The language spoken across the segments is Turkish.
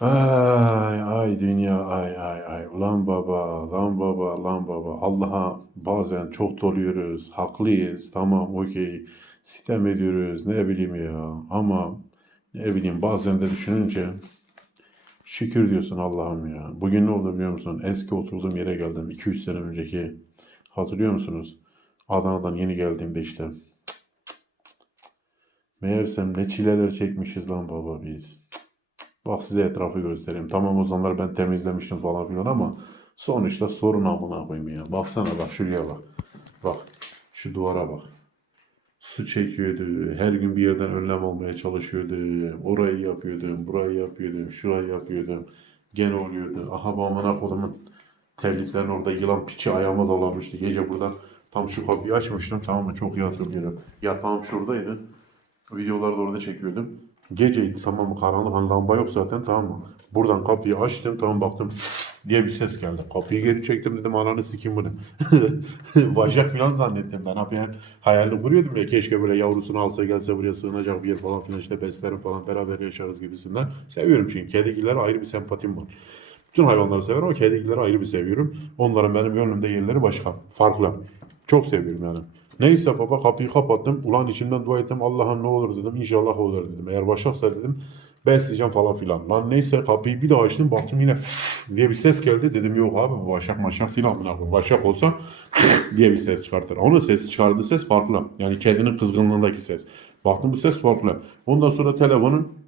Ay ay dünya ay ay ay. Ulan baba lan baba lan baba. Allah'a bazen çok doluyoruz. Haklıyız. Tamam okey. Sitem ediyoruz. Ne bileyim ya. Ama ne bileyim bazen de düşününce şükür diyorsun Allah'ım ya. Bugün ne oldu biliyor musun? Eski oturduğum yere geldim. 2-3 sene önceki. Hatırlıyor musunuz? Adana'dan yeni geldiğimde işte. Meğersem ne çileler çekmişiz lan baba biz. Bak size etrafı göstereyim. Tamam o zamanlar ben temizlemiştim falan filan ama sonuçta sorun amına koyayım ya. Baksana bak şuraya bak. Bak şu duvara bak. Su çekiyordu. Her gün bir yerden önlem almaya çalışıyordu. Orayı yapıyordum. Burayı yapıyordum. Şurayı yapıyordum. Gene oluyordu. Aha bu amına kodumun terliklerin orada yılan piçi ayağıma dolamıştı. Gece burada tam şu kapıyı açmıştım. Tamam mı? Çok iyi hatırlıyorum. Yatağım şuradaydı. Videoları da orada çekiyordum. Geceydi tamam mı? Karanlık hani lamba yok zaten tamam mı? Buradan kapıyı açtım tamam baktım diye bir ses geldi. Kapıyı geri çektim dedim ananı sikeyim bunu. Vajak falan zannettim ben. Hep yani hayalini kuruyordum ya keşke böyle yavrusunu alsa gelse buraya sığınacak bir yer falan filan işte beslerim falan beraber yaşarız gibisinden. Seviyorum çünkü kedigillere ayrı bir sempatim var. Bütün hayvanları severim ama kedigilleri ayrı bir seviyorum. Onların benim gönlümde yerleri başka. Farklı. Çok seviyorum yani. Neyse baba kapıyı kapattım. Ulan içimden dua ettim. Allah'ım ne olur dedim. İnşallah olur dedim. Eğer başaksa dedim besleyeceğim falan filan. Lan neyse kapıyı bir daha açtım. Baktım yine diye bir ses geldi. Dedim yok abi bu başak maşak değil amına koyayım. Başak olsa diye bir ses çıkartır. Onun sesi çıkardığı ses farklı. Yani kedinin kızgınlığındaki ses. Baktım bu ses farklı. Ondan sonra telefonun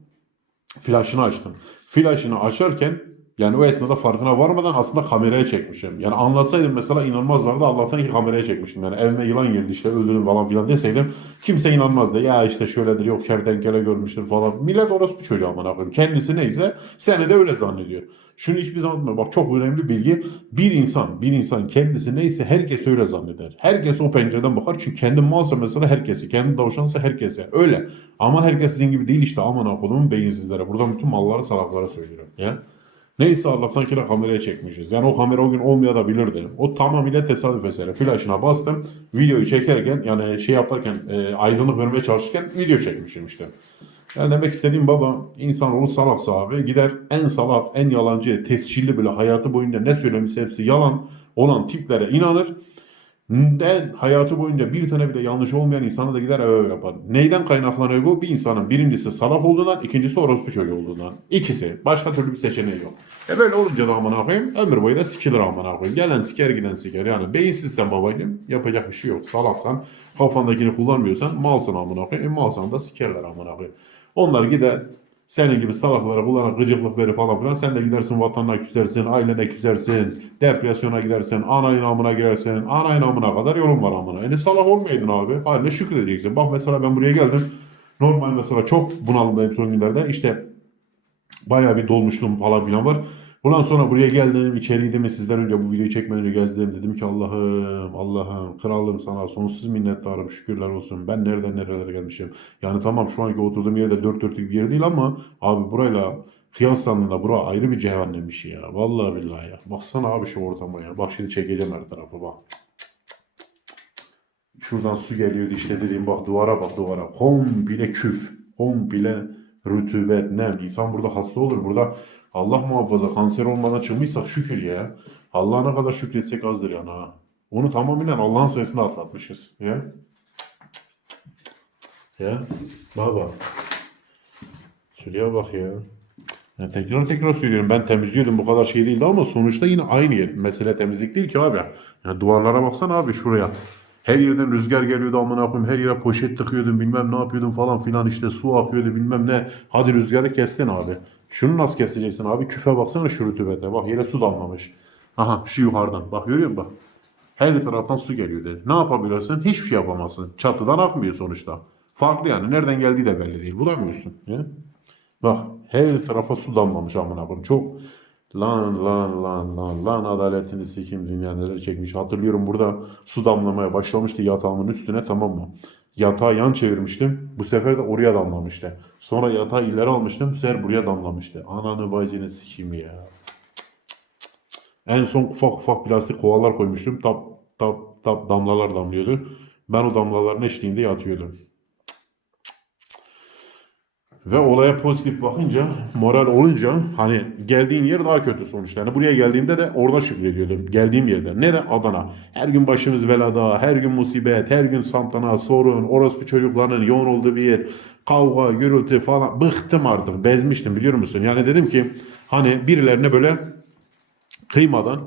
flaşını açtım. Flaşını açarken yani o esnada farkına varmadan aslında kameraya çekmişim. Yani anlatsaydım mesela inanmazlardı. Allah'tan ki kameraya çekmiştim. Yani evime yılan girdi işte öldürdüm falan filan deseydim kimse inanmazdı. Ya işte şöyledir yok kertenkele görmüştür falan. Millet orası bir çocuğa amına koyayım. Kendisi neyse seni de öyle zannediyor. Şunu hiçbir zaman unutma. Bak çok önemli bilgi. Bir insan, bir insan kendisi neyse herkes öyle zanneder. Herkes o pencereden bakar. Çünkü kendi malsa mesela herkesi, kendi davşansa herkese. Öyle. Ama herkes sizin gibi değil işte aman kodumun beyinsizlere. Buradan bütün malları salaklara söylüyorum. Ya. Neyse Allah'tan kira kameraya çekmişiz. Yani o kamera o gün olmayabilirdi. O tamamıyla tesadüf eseri. Flaşına bastım. Videoyu çekerken yani şey yaparken e, aydınlık vermeye çalışırken video çekmişim işte. Yani demek istediğim baba insanoğlu salaksa abi gider en salak en yalancı tescilli bile hayatı boyunca ne söylemişse hepsi yalan olan tiplere inanır. De hayatı boyunca bir tane bile yanlış olmayan insana da gider öyle yapar. Neyden kaynaklanıyor bu? Bir insanın birincisi salak olduğundan, ikincisi orospu çocuğu olduğundan. İkisi. Başka türlü bir seçeneği yok. E böyle olunca da amına koyayım ömür boyu da sikilir amına koyayım. Gelen siker giden siker. Yani beyinsizsen babacığım yapacak bir şey yok. Salaksan kafandakini kullanmıyorsan malsın amına koyayım. E, malsan da sikerler amına koyayım. Onlar gider senin gibi salaklara kullanan gıcıklık verir falan filan. Sen de gidersin vatanına küsersin, ailene küsersin, depresyona gidersin, ana inamına girersin, ana inamına kadar yolun var amına. Yani salak olmayaydın abi. Haline şükredeceksin. Bak mesela ben buraya geldim. Normal mesela çok bunalımdayım son günlerde. İşte bayağı bir dolmuşluğum falan filan var. Bundan sonra buraya geldim, içeriydim sizden önce bu videoyu çekmeden önce gezdim. Dedim ki Allah'ım, Allah'ım, kralım sana sonsuz minnettarım, şükürler olsun. Ben nereden nerelere gelmişim. Yani tamam şu anki oturduğum yerde dört dörtlük bir yer değil ama abi burayla kıyaslandığında bura ayrı bir cehennemmiş ya. Vallahi billahi ya. Baksana abi şu ortama ya. Bak şimdi çekeceğim her tarafı bak. Şuradan su geliyordu işte dediğim bak duvara bak duvara. Komple küf. Komple rütubet, nem. İnsan burada hasta olur. Burada Allah muhafaza kanser olmadan çıkmışsak şükür ya. Allah'a ne kadar şükretsek azdır yani ha. Onu tamamen Allah'ın sayesinde atlatmışız. Ya. Ya. Baba. Şuraya bak ya. Ya tekrar tekrar söylüyorum ben temizliyordum bu kadar şey değildi ama sonuçta yine aynı yer. Mesele temizlik değil ki abi. Ya duvarlara baksana abi şuraya. Her yerden rüzgar geliyordu amına koyayım. Her yere poşet tıkıyordum bilmem ne yapıyordum falan filan işte su akıyordu bilmem ne. Hadi rüzgarı kestin abi. Şunu nasıl keseceksin abi? Küfe baksana şu rütubete. Bak yere su damlamış. Aha şu yukarıdan. Bak görüyor musun bak. Her taraftan su geliyordu. Ne yapabilirsin? Hiçbir şey yapamazsın. Çatıdan akmıyor sonuçta. Farklı yani. Nereden geldiği de belli değil. Bulamıyorsun. Ya. Bak her tarafa su damlamış amına koyayım. Çok lan lan lan lan lan adaletini sikim dünya çekmiş. Hatırlıyorum burada su damlamaya başlamıştı yatağımın üstüne tamam mı? Yatağı yan çevirmiştim. Bu sefer de oraya damlamıştı. Sonra yatağı ileri almıştım. Bu sefer buraya damlamıştı. Ananı bacını sikeyim ya. En son ufak ufak plastik kovalar koymuştum. Tap tap tap damlalar damlıyordu. Ben o damlaların eşliğinde yatıyordum. Ve olaya pozitif bakınca, moral olunca hani geldiğin yer daha kötü sonuçta. Yani buraya geldiğimde de orada şükrediyordum. Geldiğim yerde. Nere? Adana. Her gün başımız belada, her gün musibet, her gün santana, sorun, orospu çocuklarının yoğun olduğu bir yer. Kavga, gürültü falan. Bıktım artık. Bezmiştim biliyor musun? Yani dedim ki hani birilerine böyle kıymadan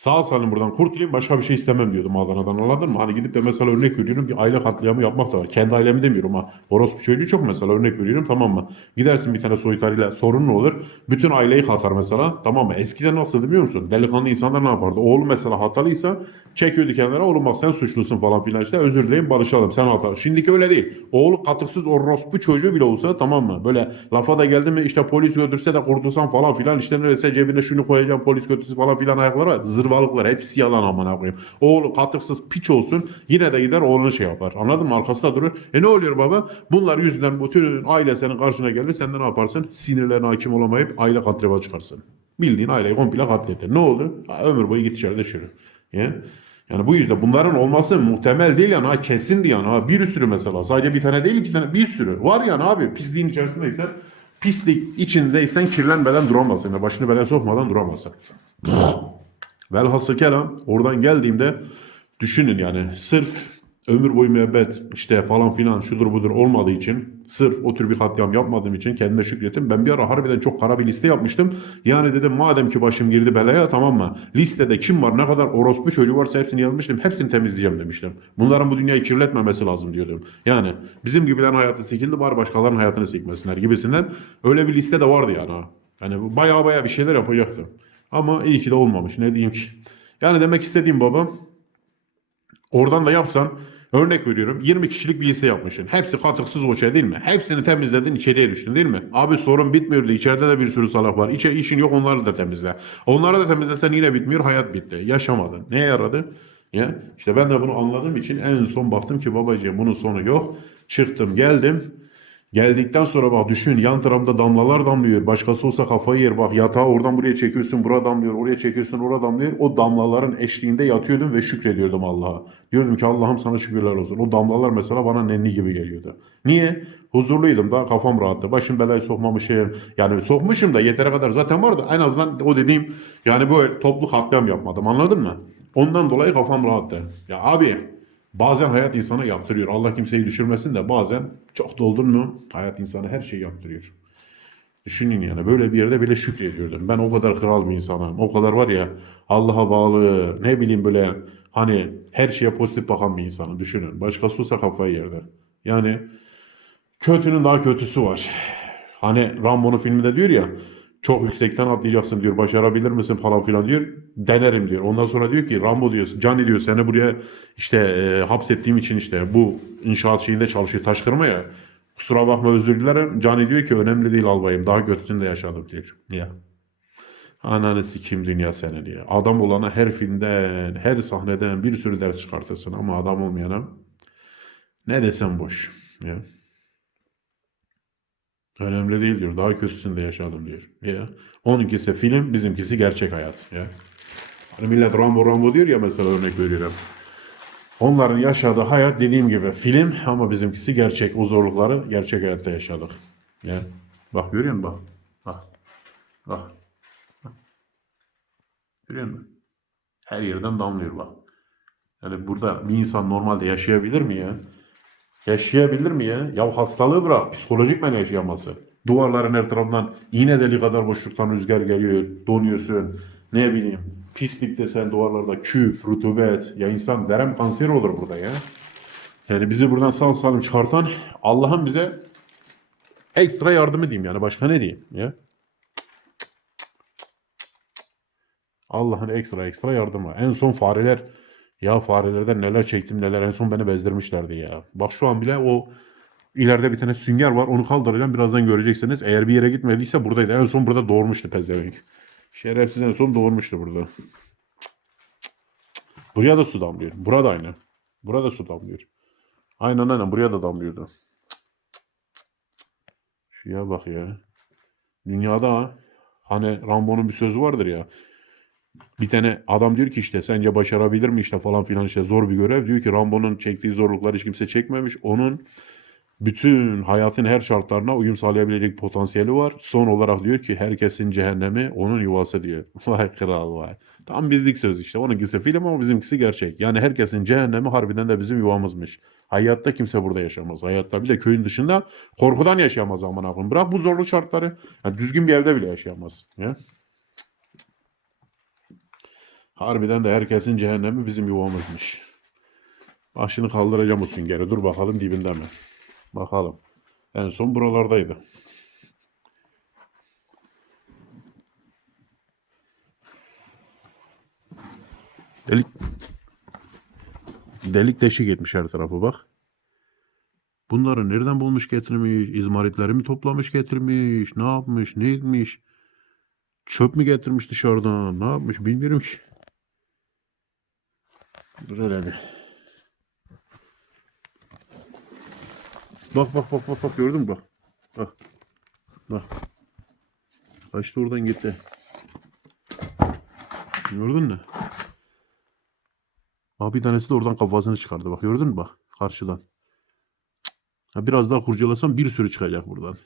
sağ salim buradan kurtulayım başka bir şey istemem diyordum Adana'dan anladın mı? Hani gidip de mesela örnek veriyorum bir aile katliamı yapmak da var. Kendi ailemi demiyorum ama orospu çocuğu çok mesela örnek veriyorum tamam mı? Gidersin bir tane soytarıyla sorun ne olur? Bütün aileyi katar mesela tamam mı? Eskiden nasıl biliyor musun? Delikanlı insanlar ne yapardı? Oğlu mesela hatalıysa çekiyordu kenara oğlum bak sen suçlusun falan filan işte özür dileyin barışalım sen hatalı. Şimdiki öyle değil. Oğlu katıksız orospu çocuğu bile olsa tamam mı? Böyle lafa da geldi mi işte polis götürse de kurtulsan falan filan işte neresi cebine şunu koyacağım polis götürsün falan filan ayakları var. Zırvalıklar hepsi yalan amına koyayım. Oğlu katıksız piç olsun yine de gider oğlunu şey yapar. Anladın mı? Arkasında durur. E ne oluyor baba? Bunlar yüzünden bütün aile senin karşına gelir. Sen de ne yaparsın? Sinirlerine hakim olamayıp aile katleba çıkarsın. Bildiğin aileyi komple katlettin. Ne oldu? Ha, ömür boyu git içeride çürü. Ya? Yani bu yüzden bunların olması muhtemel değil yani ha kesin yani ha bir sürü mesela sadece bir tane değil iki tane bir sürü var yani abi pisliğin içerisindeysen pislik içindeysen kirlenmeden duramazsın ve başını belaya sokmadan duramazsın. Velhasıl kelam oradan geldiğimde düşünün yani sırf ömür boyu müebbet işte falan filan şudur budur olmadığı için sırf o tür bir katliam yapmadığım için kendime şükrettim. Ben bir ara harbiden çok kara bir liste yapmıştım. Yani dedim madem ki başım girdi belaya tamam mı? Listede kim var ne kadar orospu çocuğu varsa hepsini yazmıştım. Hepsini temizleyeceğim demiştim. Bunların bu dünyayı kirletmemesi lazım diyordum. Yani bizim gibilerin hayatı sikildi bari başkalarının hayatını sikmesinler gibisinden. Öyle bir liste de vardı yani. Yani baya baya bir şeyler yapacaktım. Ama iyi ki de olmamış. Ne diyeyim ki. Yani demek istediğim babam Oradan da yapsan örnek veriyorum 20 kişilik bir liste yapmışsın. Hepsi katıksız şey değil mi? Hepsini temizledin içeriye düştün değil mi? Abi sorun bitmiyordu. İçeride de bir sürü salak var. İçe işin yok onları da temizle. Onları da temizlesen yine bitmiyor. Hayat bitti. Yaşamadın. Neye yaradı? Ya işte ben de bunu anladığım için en son baktım ki babacığım bunun sonu yok. Çıktım geldim. Geldikten sonra bak düşün yan tarafımda damlalar damlıyor. Başkası olsa kafayı yer. Bak yatağı oradan buraya çekiyorsun buraya damlıyor. Oraya çekiyorsun oraya damlıyor. O damlaların eşliğinde yatıyordum ve şükrediyordum Allah'a. Diyordum ki Allah'ım sana şükürler olsun. O damlalar mesela bana nenni gibi geliyordu. Niye? Huzurluydum da kafam rahattı. Başım belaya sokmamışım. Yani sokmuşum da yeteri kadar zaten vardı. En azından o dediğim yani böyle toplu katliam yapmadım anladın mı? Ondan dolayı kafam rahattı. Ya abi Bazen hayat insana yaptırıyor. Allah kimseyi düşürmesin de bazen çok doldun mu hayat insana her şeyi yaptırıyor. Düşünün yani böyle bir yerde bile şükrediyordum. Ben o kadar kral bir insanım. O kadar var ya Allah'a bağlı ne bileyim böyle hani her şeye pozitif bakan bir insanım. Düşünün. Başkası olsa kafayı yerdi. Yani kötünün daha kötüsü var. Hani Rambo'nun filminde diyor ya çok yüksekten atlayacaksın diyor. Başarabilir misin falan filan diyor. Denerim diyor. Ondan sonra diyor ki Rambo diyor. Johnny diyor seni buraya işte e, hapsettiğim için işte bu inşaat şeyinde çalışıyor taş kırma ya. Kusura bakma özür dilerim. Johnny diyor ki önemli değil albayım. Daha kötüsünü de yaşadım diyor. Ya. Ananı sikim dünya seni diye. Adam olana her filmden, her sahneden bir sürü ders çıkartırsın ama adam olmayana ne desem boş. Ya. Önemli değil diyor. Daha kötüsünü de yaşadım diyor. Ya. Onunkisi film, bizimkisi gerçek hayat. Ya. Hani millet Rambo Rambo diyor ya mesela örnek veriyorum. Onların yaşadığı hayat dediğim gibi film ama bizimkisi gerçek. O zorlukları gerçek hayatta yaşadık. Ya. Bak görüyor musun. Bak. Bak. Bak. Görüyor musun? Her yerden damlıyor bak. Yani burada bir insan normalde yaşayabilir mi ya? Yaşayabilir mi ya? Ya hastalığı bırak. Psikolojik mi yaşayaması? Duvarların her tarafından iğne deli kadar boşluktan rüzgar geliyor. Donuyorsun. Ne bileyim. Pislik desen duvarlarda küf, rutubet. Ya insan verem kanseri olur burada ya. Yani bizi buradan sağ salim çıkartan Allah'ın bize ekstra yardımı diyeyim yani. Başka ne diyeyim ya? Allah'ın ekstra ekstra yardımı. En son fareler ya farelerden neler çektim neler en son beni bezdirmişlerdi ya. Bak şu an bile o ileride bir tane sünger var onu kaldıracağım birazdan göreceksiniz. Eğer bir yere gitmediyse buradaydı. En son burada doğurmuştu pezevenk. Şerefsiz en son doğurmuştu burada. Buraya da su damlıyor. Burada aynı. Burada su damlıyor. Aynen aynen buraya da damlıyordu. Şuraya bak ya. Dünyada hani Rambo'nun bir sözü vardır ya. Bir tane adam diyor ki işte sence başarabilir mi işte falan filan işte zor bir görev. Diyor ki Rambo'nun çektiği zorlukları hiç kimse çekmemiş. Onun Bütün hayatın her şartlarına uyum sağlayabilecek potansiyeli var. Son olarak diyor ki herkesin cehennemi onun yuvası diyor. Vay kral vay. Tam bizlik söz işte. Onunkisi film ama bizimkisi gerçek. Yani herkesin cehennemi harbiden de bizim yuvamızmış. Hayatta kimse burada yaşamaz. Hayatta bir de köyün dışında korkudan yaşayamaz aman akım. Bırak bu zorlu şartları. Yani düzgün bir evde bile yaşayamaz. Ya. Harbiden de herkesin cehennemi bizim yuvamızmış. Başını kaldıracağım o süngeri. Dur bakalım dibinde mi? Bakalım. En son buralardaydı. Delik delik deşik etmiş her tarafı bak. Bunları nereden bulmuş getirmiş? İzmaritleri mi toplamış getirmiş? Ne yapmış? Ne etmiş? Çöp mü getirmiş dışarıdan? Ne yapmış? Bilmiyorum ki. Bir. Bak bak bak bak bak gördün mü bak. Bak. Bak. Kaçtı oradan gitti. Gördün mü? Bak bir tanesi de oradan kafasını çıkardı. Bak gördün mü bak karşıdan. Ha, biraz daha kurcalasam bir sürü çıkacak buradan.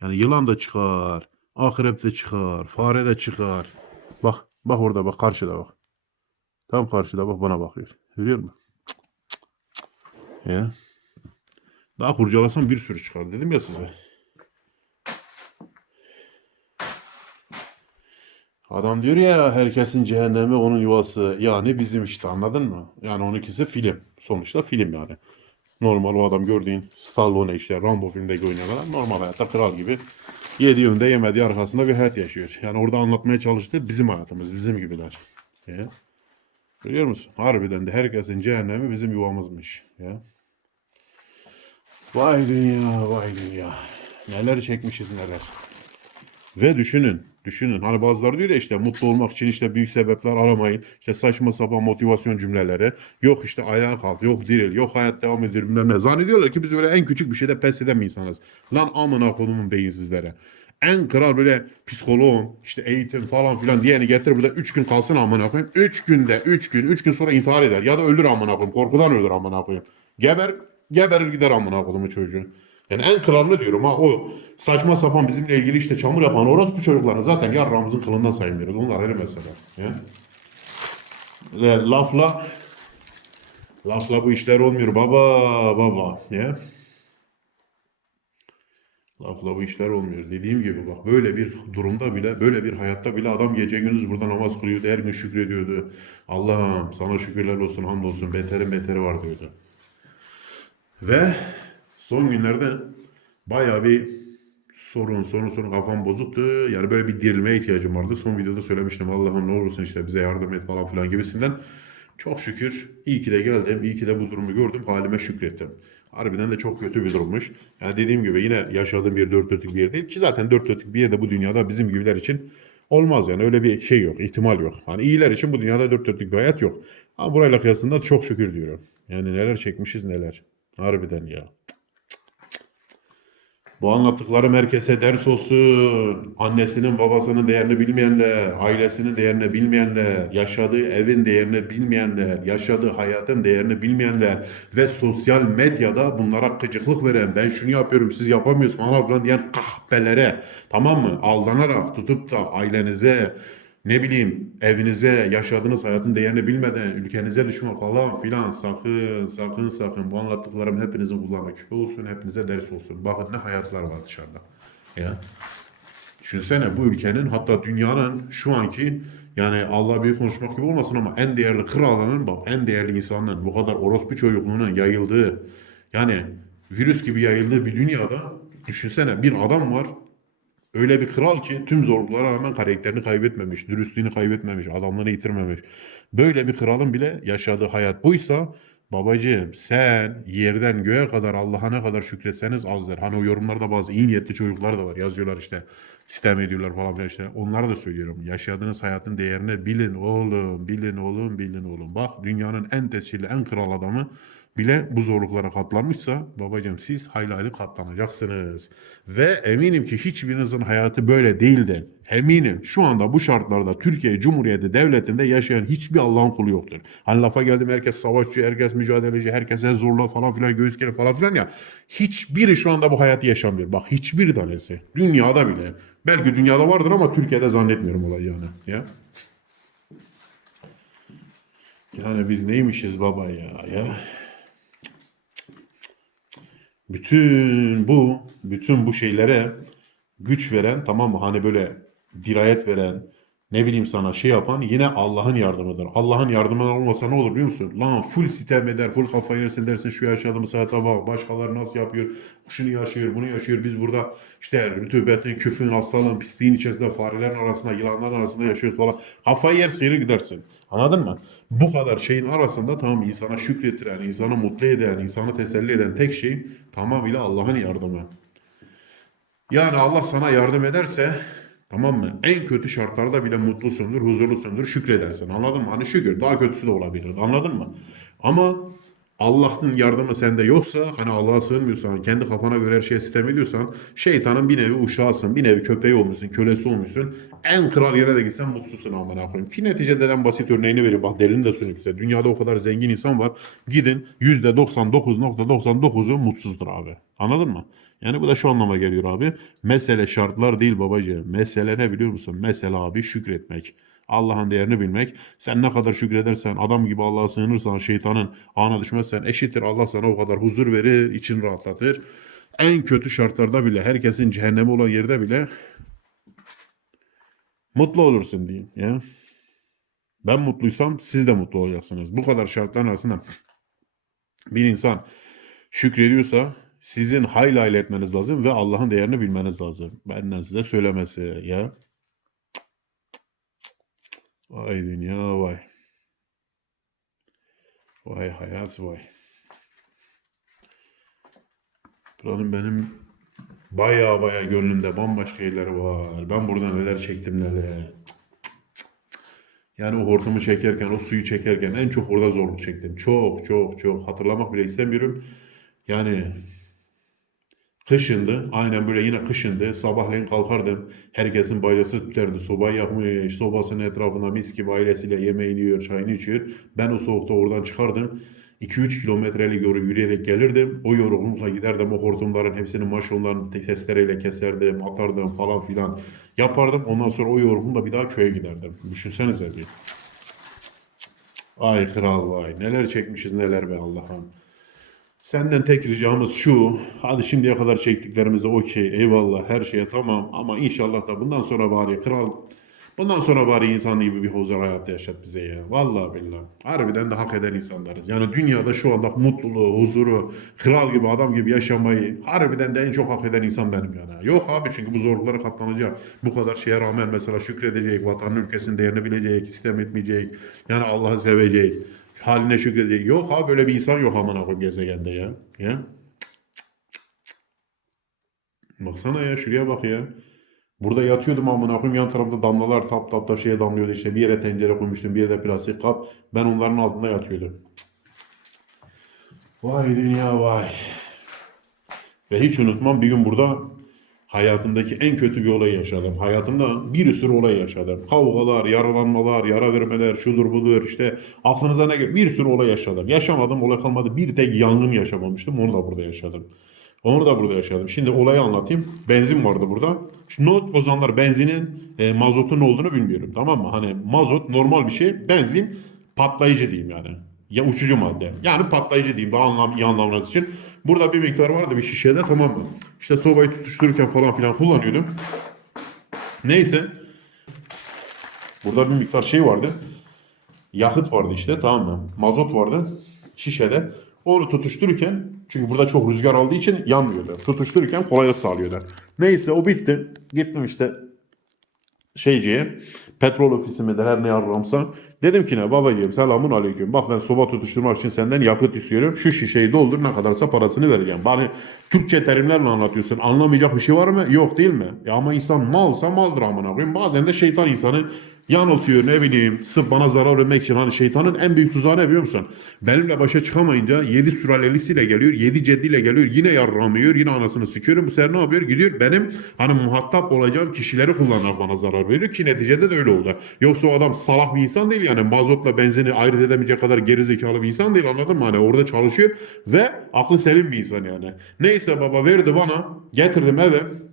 Yani yılan da çıkar. Akrep de çıkar. Fare de çıkar. Bak. Bak orada bak karşıda bak. Tam karşıda bak bana bakıyor. Görüyor musun? Cık, cık, cık. Ya. Daha kurcalasam bir sürü çıkar dedim ya size. Adam diyor ya herkesin cehennemi onun yuvası. Yani bizim işte anladın mı? Yani onunkisi film. Sonuçta film yani. Normal o adam gördüğün Stallone işte Rambo filmdeki oynayan adam normal hayatta kral gibi yediği önde yemediği arkasında bir hayat yaşıyor. Yani orada anlatmaya çalıştığı bizim hayatımız, bizim gibiler. Ya. Görüyor musun? Harbiden de herkesin cehennemi bizim yuvamızmış. Ya. Vay dünya, vay dünya. Neler çekmişiz neler. Ve düşünün, düşünün. Hani bazıları diyor ya işte mutlu olmak için işte büyük sebepler aramayın. İşte saçma sapan motivasyon cümleleri. Yok işte ayağa kalk, yok diril, yok hayat devam ediyor bilmem ne. Zannediyorlar ki biz öyle en küçük bir şeyde pes eden bir insanız. Lan amına kodumun beyinsizlere. En kral böyle psikoloğun, işte eğitim falan filan diyeni getir burada 3 gün kalsın amına koyayım. 3 günde, 3 gün, 3 gün sonra intihar eder. Ya da ölür amına koyayım. Korkudan ölür amına koyayım. Geber, geberir gider amına koyduğumu çocuğun. Yani en kralını diyorum ha o saçma sapan bizimle ilgili işte çamur yapan orospu çocuklarını zaten yarramızın kılından saymıyoruz. Onlar ayrı mesele. Ya. Ve lafla lafla bu işler olmuyor baba baba ya. Lafla bu işler olmuyor. Dediğim gibi bak böyle bir durumda bile böyle bir hayatta bile adam gece gündüz burada namaz kılıyordu. Her gün şükrediyordu. Allah'ım sana şükürler olsun hamdolsun beterin beteri var diyordu. Ve son günlerde bayağı bir sorun sorun sorun kafam bozuktu. Yani böyle bir dirilmeye ihtiyacım vardı. Son videoda söylemiştim Allah'ım ne olursun işte bize yardım et falan filan gibisinden. Çok şükür iyi ki de geldim. iyi ki de bu durumu gördüm. Halime şükrettim. Harbiden de çok kötü bir durummuş. Yani dediğim gibi yine yaşadığım bir dört dörtlük bir yer değil. Ki zaten dört dörtlük bir yerde bu dünyada bizim gibiler için olmaz yani. Öyle bir şey yok. ihtimal yok. Hani iyiler için bu dünyada dört dörtlük bir hayat yok. Ama burayla kıyasında çok şükür diyorum. Yani neler çekmişiz neler. Harbiden ya. Bu anlattıklarım herkese ders olsun. Annesinin babasının değerini bilmeyenler, ailesinin değerini bilmeyenler, yaşadığı evin değerini bilmeyenler, yaşadığı hayatın değerini bilmeyenler ve sosyal medyada bunlara gıcıklık veren, ben şunu yapıyorum siz yapamıyorsunuz falan diyen kahpelere tamam mı? Aldanarak tutup da ailenize, ne bileyim evinize, yaşadığınız hayatın değerini bilmeden ülkenize düşman falan filan sakın sakın sakın bu anlattıklarım hepinizin kulağına küpe olsun, hepinize ders olsun. Bakın ne hayatlar var dışarıda. Ya. Düşünsene bu ülkenin hatta dünyanın şu anki yani Allah büyük konuşmak gibi olmasın ama en değerli kralının bak en değerli insanların bu kadar orospu çocukluğunun yayıldığı yani virüs gibi yayıldığı bir dünyada düşünsene bir adam var Öyle bir kral ki tüm zorluklara rağmen karakterini kaybetmemiş, dürüstlüğünü kaybetmemiş, adamlığını yitirmemiş. Böyle bir kralın bile yaşadığı hayat buysa babacığım sen yerden göğe kadar Allah'a ne kadar şükretseniz azdır. Hani o yorumlarda bazı iyi niyetli çocuklar da var. Yazıyorlar işte sistem ediyorlar falan filan işte. Onlara da söylüyorum. Yaşadığınız hayatın değerini bilin oğlum, bilin oğlum, bilin oğlum. Bak dünyanın en tescilli, en kral adamı bile bu zorluklara katlanmışsa babacığım siz hayli hayli katlanacaksınız. Ve eminim ki hiçbirinizin hayatı böyle değildi. eminim şu anda bu şartlarda Türkiye Cumhuriyeti Devleti'nde yaşayan hiçbir Allah'ın kulu yoktur. Hani lafa geldim herkes savaşçı, herkes mücadeleci, herkese zorla falan filan göğüs geri falan filan ya. Hiçbiri şu anda bu hayatı yaşamıyor. Bak hiçbir tanesi. Dünyada bile. Belki dünyada vardır ama Türkiye'de zannetmiyorum olayı yani. Ya. Yani biz neymişiz baba ya ya. Bütün bu, bütün bu şeylere güç veren tamam mı? Hani böyle dirayet veren, ne bileyim sana şey yapan yine Allah'ın yardımıdır. Allah'ın yardımı olmasa ne olur biliyor musun? Lan full sitem eder, full kafayı yersin dersin şu yaşadığımız hayata bak, başkaları nasıl yapıyor, şunu yaşıyor, bunu yaşıyor. Biz burada işte rütubetin, küfün, hastalığın, pisliğin içerisinde farelerin arasında, yılanların arasında yaşıyoruz falan. Kafayı yer seyri gidersin. Anladın mı? Bu kadar şeyin arasında tamam insana şükrettiren, insanı mutlu eden, insanı teselli eden tek şey tamamıyla Allah'ın yardımı. Yani Allah sana yardım ederse tamam mı? En kötü şartlarda bile mutlusundur, huzurlusundur, şükredersin. Anladın mı? Hani şükür daha kötüsü de olabilir. Anladın mı? Ama Allah'ın yardımı sende yoksa hani Allah'a sığınmıyorsan, kendi kafana göre her şeye sitem ediyorsan şeytanın bir nevi uşağısın, bir nevi köpeği olmuşsun, kölesi olmuşsun. En kral yere de gitsen mutsuzsun amına koyayım. Ki neticede en basit örneğini vereyim. Bak derini de söyleyeyim size. Dünyada o kadar zengin insan var. Gidin %99.99'u mutsuzdur abi. Anladın mı? Yani bu da şu anlama geliyor abi. Mesele şartlar değil babacığım. Mesele ne biliyor musun? Mesele abi şükretmek. Allah'ın değerini bilmek. Sen ne kadar şükredersen, adam gibi Allah'a sığınırsan, şeytanın ağına düşmezsen eşittir. Allah sana o kadar huzur verir, için rahatlatır. En kötü şartlarda bile, herkesin cehennemi olan yerde bile mutlu olursun diyeyim. Ya. Ben mutluysam siz de mutlu olacaksınız. Bu kadar şartların arasında bir insan şükrediyorsa sizin hayli etmeniz lazım ve Allah'ın değerini bilmeniz lazım. Benden size söylemesi ya. Vay dünya vay. Vay hayat vay. Buranın benim baya baya gönlümde bambaşka yerleri var. Ben burada neler çektim neler. Yani o hortumu çekerken, o suyu çekerken en çok orada zorluk çektim. Çok çok çok hatırlamak bile istemiyorum. Yani Kışındı. Aynen böyle yine kışındı. Sabahleyin kalkardım. Herkesin bayrası tüterdi. Sobayı yakmış. Sobasının etrafında mis gibi ailesiyle yemeğini yiyor, çayını içiyor. Ben o soğukta oradan çıkardım. 2-3 kilometrelik yolu yürüyerek gelirdim. O yorgunlukla giderdim. O hortumların hepsini maşonların testereyle keserdim, atardım falan filan yapardım. Ondan sonra o yorgunlukla bir daha köye giderdim. Düşünsenize bir. Ay kral vay. Neler çekmişiz neler be Allah'ım. Senden tek ricamız şu. Hadi şimdiye kadar çektiklerimize okey eyvallah her şeye tamam ama inşallah da bundan sonra bari kral bundan sonra bari insan gibi bir huzur hayatı yaşat bize ya. Vallahi billahi. Harbiden de hak eden insanlarız. Yani dünyada şu anda mutluluğu, huzuru, kral gibi adam gibi yaşamayı harbiden de en çok hak eden insan benim yani. Yok abi çünkü bu zorluklara katlanacak. Bu kadar şeye rağmen mesela şükredecek, vatanın ülkesinin değerini bilecek, istem etmeyecek. Yani Allah'ı sevecek haline şükredecek. Yok abi böyle bir insan yok amına koyayım gezegende ya. Ya. Baksana ya şuraya bak ya. Burada yatıyordum amına koyayım yan tarafta damlalar tap tap tap şeye damlıyordu işte bir yere tencere koymuştum bir yere plastik kap ben onların altında yatıyordum. Vay dünya vay. Ve hiç unutmam bir gün burada hayatımdaki en kötü bir olay yaşadım. Hayatımda bir sürü olay yaşadım. Kavgalar, yaralanmalar, yara vermeler, şudur budur işte aklınıza ne? Bir sürü olay yaşadım. Yaşamadım olay kalmadı. Bir tek yangın yaşamamıştım. Onu da burada yaşadım. Onu da burada yaşadım. Şimdi olayı anlatayım. Benzin vardı burada. Şimdi o zamanlar benzinin e, mazotun olduğunu bilmiyorum. Tamam mı? Hani mazot normal bir şey. Benzin patlayıcı diyeyim yani. Ya uçucu madde. Yani patlayıcı diyeyim daha anlam iyi anlamanız için. Burada bir miktar vardı bir şişede tamam mı? İşte sobayı tutuştururken falan filan kullanıyordum. Neyse. Burada bir miktar şey vardı. Yakıt vardı işte tamam mı? Mazot vardı şişede. Onu tutuştururken çünkü burada çok rüzgar aldığı için yanmıyordu. Tutuştururken kolaylık sağlıyordu. Neyse o bitti. Gittim işte şeyciye petrol ofisi midir her ne ararımsa. Dedim ki ne babacığım selamun aleyküm. Bak ben soba tutuşturmak için senden yakıt istiyorum. Şu şişeyi doldur ne kadarsa parasını vereceğim. Bana Türkçe terimlerle anlatıyorsun. Anlamayacak bir şey var mı? Yok değil mi? Ya ama insan malsa maldır amına koyayım. Bazen de şeytan insanı yanıltıyor ne bileyim sırf bana zarar vermek için. Hani şeytanın en büyük tuzağı ne biliyor musun? Benimle başa çıkamayınca 7 süralelisiyle geliyor, 7 ceddiyle geliyor, yine yarramıyor, yine anasını sıkıyorum. Bu sefer ne yapıyor? Gidiyor benim hani muhatap olacağım kişileri kullanarak bana zarar veriyor ki neticede de öyle oldu. Yoksa o adam salak bir insan değil yani mazotla benzini ayırt edemeyecek kadar gerizekalı bir insan değil anladın mı? Hani orada çalışıyor ve aklı selim bir insan yani. Neyse baba verdi bana getirdim eve.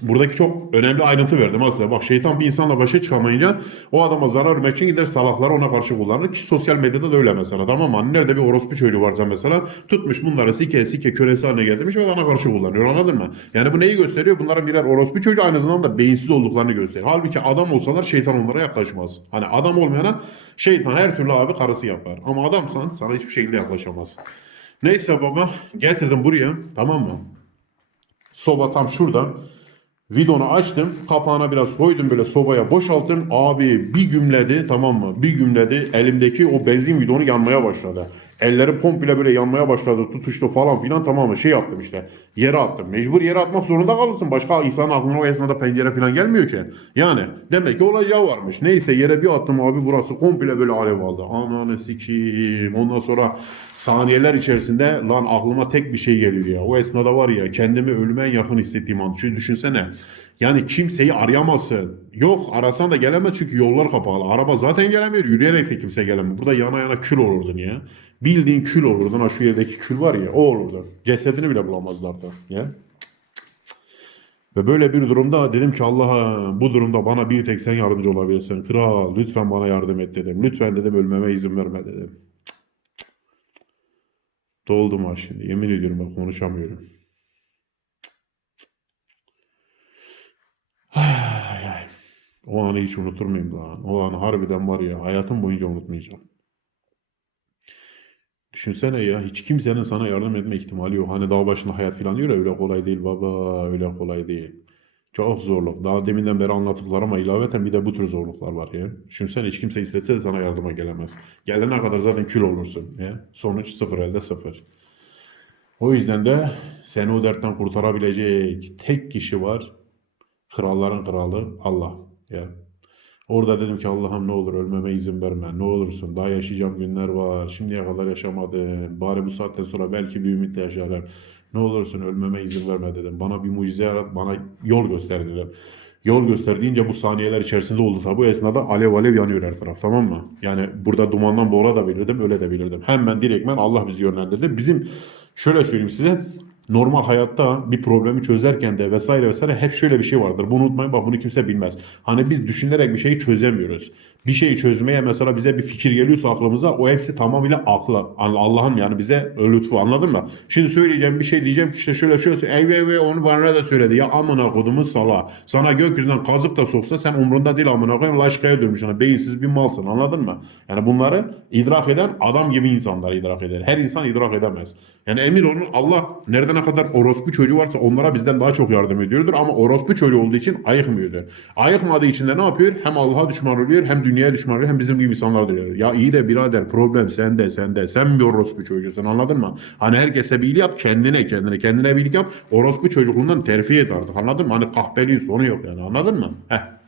Buradaki çok önemli ayrıntı verdim aslında. Bak şeytan bir insanla başa çıkamayınca o adama zarar vermek için gider salakları ona karşı kullanır. Ki sosyal medyada da öyle mesela tamam mı? Hani nerede bir orospu çocuğu varsa mesela tutmuş bunları sike sike kölesi haline getirmiş ve ona karşı kullanıyor anladın mı? Yani bu neyi gösteriyor? Bunların birer orospu çocuğu aynı zamanda beyinsiz olduklarını gösteriyor. Halbuki adam olsalar şeytan onlara yaklaşmaz. Hani adam olmayana şeytan her türlü abi karısı yapar. Ama adamsan sana hiçbir şekilde yaklaşamaz. Neyse baba getirdim buraya tamam mı? Soba tam şurada. Vidonu açtım. Kapağına biraz koydum böyle sobaya boşalttım. Abi bir gümledi tamam mı? Bir gümledi. Elimdeki o benzin bidonu yanmaya başladı. Ellerim komple böyle yanmaya başladı. Tutuştu falan filan tamam mı? Şey yaptım işte. Yere attım. Mecbur yere atmak zorunda kalırsın. Başka insanın aklına o esnada pencere falan gelmiyor ki. Yani demek ki olacağı varmış. Neyse yere bir attım abi burası komple böyle alev aldı. Ananı sikiyim. Ondan sonra saniyeler içerisinde lan aklıma tek bir şey geliyor ya. O esnada var ya kendimi ölüme en yakın hissettiğim an. Çünkü düşünsene. Yani kimseyi arayamazsın. Yok arasan da gelemez çünkü yollar kapalı. Araba zaten gelemiyor. Yürüyerek de kimse gelemiyor. Burada yana yana kül olurdun ya. Bildiğin kül olurdun. Ha şu yerdeki kül var ya o olurdu. Cesedini bile bulamazlardı. Ya. Ve böyle bir durumda dedim ki Allah'a bu durumda bana bir tek sen yardımcı olabilirsin. Kral lütfen bana yardım et dedim. Lütfen dedim ölmeme izin verme dedim. Doldum ha şimdi. Yemin ediyorum bak konuşamıyorum. O anı hiç unutur muyum lan? O anı harbiden var ya hayatım boyunca unutmayacağım. Düşünsene ya hiç kimsenin sana yardım etme ihtimali yok. Hani dağ başında hayat falan diyor ya öyle kolay değil baba öyle kolay değil. Çok zorluk. Daha deminden beri anlattıklarıma ilaveten bir de bu tür zorluklar var ya. Düşünsene hiç kimse istese de sana yardıma gelemez. Gelene kadar zaten kül olursun. Ya. Sonuç sıfır elde sıfır. O yüzden de seni o dertten kurtarabilecek tek kişi var. Kralların kralı Allah. Ya. Orada dedim ki Allah'ım ne olur ölmeme izin verme. Ne olursun daha yaşayacağım günler var. Şimdiye kadar yaşamadım. Bari bu saatten sonra belki bir ümitle yaşarım. Ne olursun ölmeme izin verme dedim. Bana bir mucize yarat, bana yol göster dedim. Yol göster deyince bu saniyeler içerisinde oldu tabi. Bu esnada alev alev yanıyor her taraf tamam mı? Yani burada dumandan boğula da bilirdim öyle de bilirdim. Hemen direktmen Allah bizi yönlendirdi. Bizim şöyle söyleyeyim size normal hayatta bir problemi çözerken de vesaire vesaire hep şöyle bir şey vardır. Bunu unutmayın bak bunu kimse bilmez. Hani biz düşünerek bir şeyi çözemiyoruz. Bir şeyi çözmeye mesela bize bir fikir geliyorsa aklımıza o hepsi tamamıyla akla. Allah'ın yani bize lütfu anladın mı? Şimdi söyleyeceğim bir şey diyeceğim ki işte şöyle şöyle. Ey ey ey onu bana da söyledi. Ya amına kodumun sala. Sana gökyüzünden kazık da soksa sen umrunda değil amına koyayım. Laşkaya dönmüş. Yani beyinsiz bir malsın anladın mı? Yani bunları idrak eden adam gibi insanlar idrak eder. Her insan idrak edemez. Yani emin olun Allah nerede ne kadar orospu çocuğu varsa onlara bizden daha çok yardım ediyordur ama orospu çocuğu olduğu için ayıkmıyordur. Ayıkmadığı için de ne yapıyor? Hem Allah'a düşman oluyor hem dünyaya düşman oluyor hem bizim gibi insanlar diyor. Ya iyi de birader problem sende sende. Sen bir orospu çocuğusun anladın mı? Hani herkese bir yap kendine kendine kendine bir yap. Orospu çocukluğundan terfi et artık anladın mı? Hani kahpeliğin sonu yok yani anladın mı? Heh.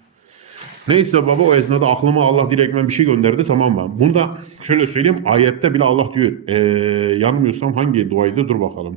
Neyse baba o esnada aklıma Allah direktmen bir şey gönderdi tamam mı? Bunu da şöyle söyleyeyim ayette bile Allah diyor. Ee, yanılmıyorsam hangi duaydı dur bakalım.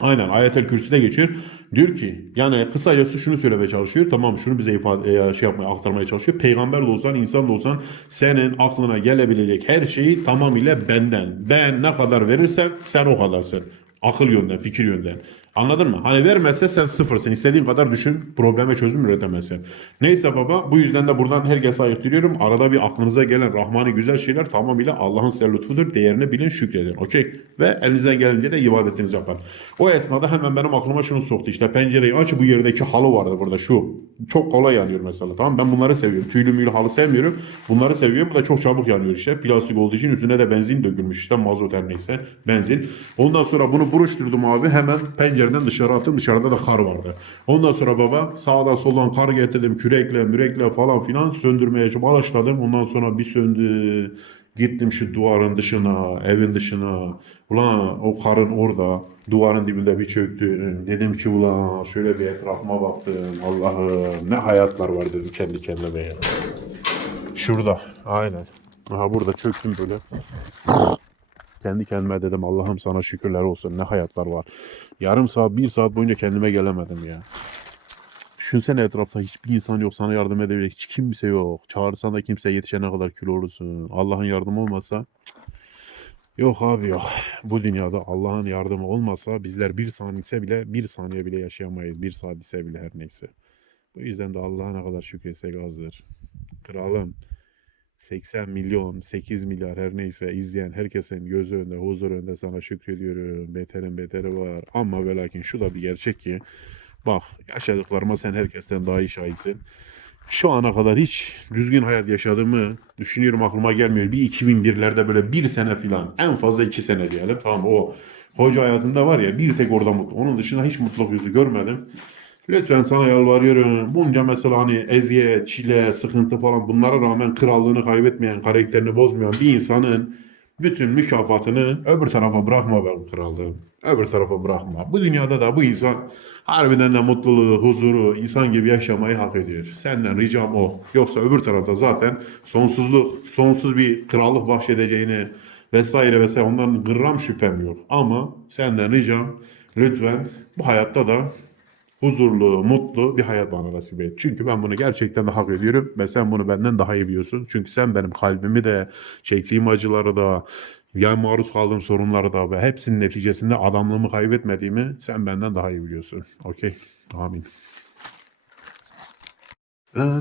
Aynen ayetel kürsüde geçiyor. Diyor ki yani kısacası şunu söylemeye çalışıyor. Tamam şunu bize ifade e, şey yapmaya aktarmaya çalışıyor. Peygamber de olsan insan da olsan senin aklına gelebilecek her şeyi tamamıyla benden. Ben ne kadar verirsem sen o kadarsın. Akıl yönden, fikir yönden. Anladın mı? Hani vermezse sen sıfırsın. İstediğin kadar düşün. Probleme çözüm üretemezsin. Neyse baba bu yüzden de buradan herkese ayıktırıyorum. Arada bir aklınıza gelen rahmani güzel şeyler tamamıyla Allah'ın size lütfudur. Değerini bilin şükredin. Okey? Ve elinizden gelince de ibadetinizi yapın. O esnada hemen benim aklıma şunu soktu. İşte pencereyi aç bu yerdeki halı vardı burada şu. Çok kolay yanıyor mesela. Tamam Ben bunları seviyorum. Tüylü müylü halı sevmiyorum. Bunları seviyorum. Bu da çok çabuk yanıyor işte. Plastik olduğu için üstüne de benzin dökülmüş işte. Mazot her neyse. Benzin. Ondan sonra bunu buruşturdum abi. Hemen pencereden dışarı attım. Dışarıda da kar vardı. Ondan sonra baba sağdan soldan kar getirdim. Kürekle mürekle falan filan söndürmeye başladım. Ondan sonra bir söndü. Gittim şu duvarın dışına, evin dışına. Ulan o karın orada. Duvarın dibinde bir çöktüm. Dedim ki ulan şöyle bir etrafıma baktım. Allah'ım ne hayatlar var dedim kendi kendime ya. Şurada. Aynen. Aha burada çöktüm böyle. Kendi kendime dedim Allah'ım sana şükürler olsun ne hayatlar var. Yarım saat bir saat boyunca kendime gelemedim ya. Düşünsene etrafta hiçbir insan yok sana yardım edebilecek hiç kimse yok. Çağırsan da kimse yetişene kadar kül olursun. Allah'ın yardımı olmasa yok abi yok. Bu dünyada Allah'ın yardımı olmasa bizler bir saniye ise bile bir saniye bile yaşayamayız. Bir saat ise bile her neyse. Bu yüzden de Allah'a ne kadar şükretsek azdır. Kralım 80 milyon, 8 milyar her neyse izleyen herkesin gözü önünde, huzur önünde sana şükrediyorum. Beterin beteri var. Ama ve lakin şu da bir gerçek ki bak yaşadıklarıma sen herkesten daha iyi şahitsin. Şu ana kadar hiç düzgün hayat yaşadığımı düşünüyorum aklıma gelmiyor. Bir 2001'lerde böyle bir sene falan en fazla iki sene diyelim. Tamam o hoca hayatında var ya bir tek orada mutlu. Onun dışında hiç mutluluk yüzü görmedim. Lütfen sana yalvarıyorum. Bunca mesela hani eziyet, çile, sıkıntı falan bunlara rağmen krallığını kaybetmeyen, karakterini bozmayan bir insanın bütün mükafatını öbür tarafa bırakma be krallığım. Öbür tarafa bırakma. Bu dünyada da bu insan harbiden de mutluluğu, huzuru, insan gibi yaşamayı hak ediyor. Senden ricam o. Yoksa öbür tarafta zaten sonsuzluk, sonsuz bir krallık bahşedeceğini vesaire vesaire ondan gram şüphem yok. Ama senden ricam lütfen bu hayatta da huzurlu, mutlu bir hayat bana nasip et. Çünkü ben bunu gerçekten de hak ediyorum ve sen bunu benden daha iyi biliyorsun. Çünkü sen benim kalbimi de, çektiğim acıları da, yani maruz kaldığım sorunları da ve hepsinin neticesinde adamlığımı kaybetmediğimi sen benden daha iyi biliyorsun. Okey. Amin. La.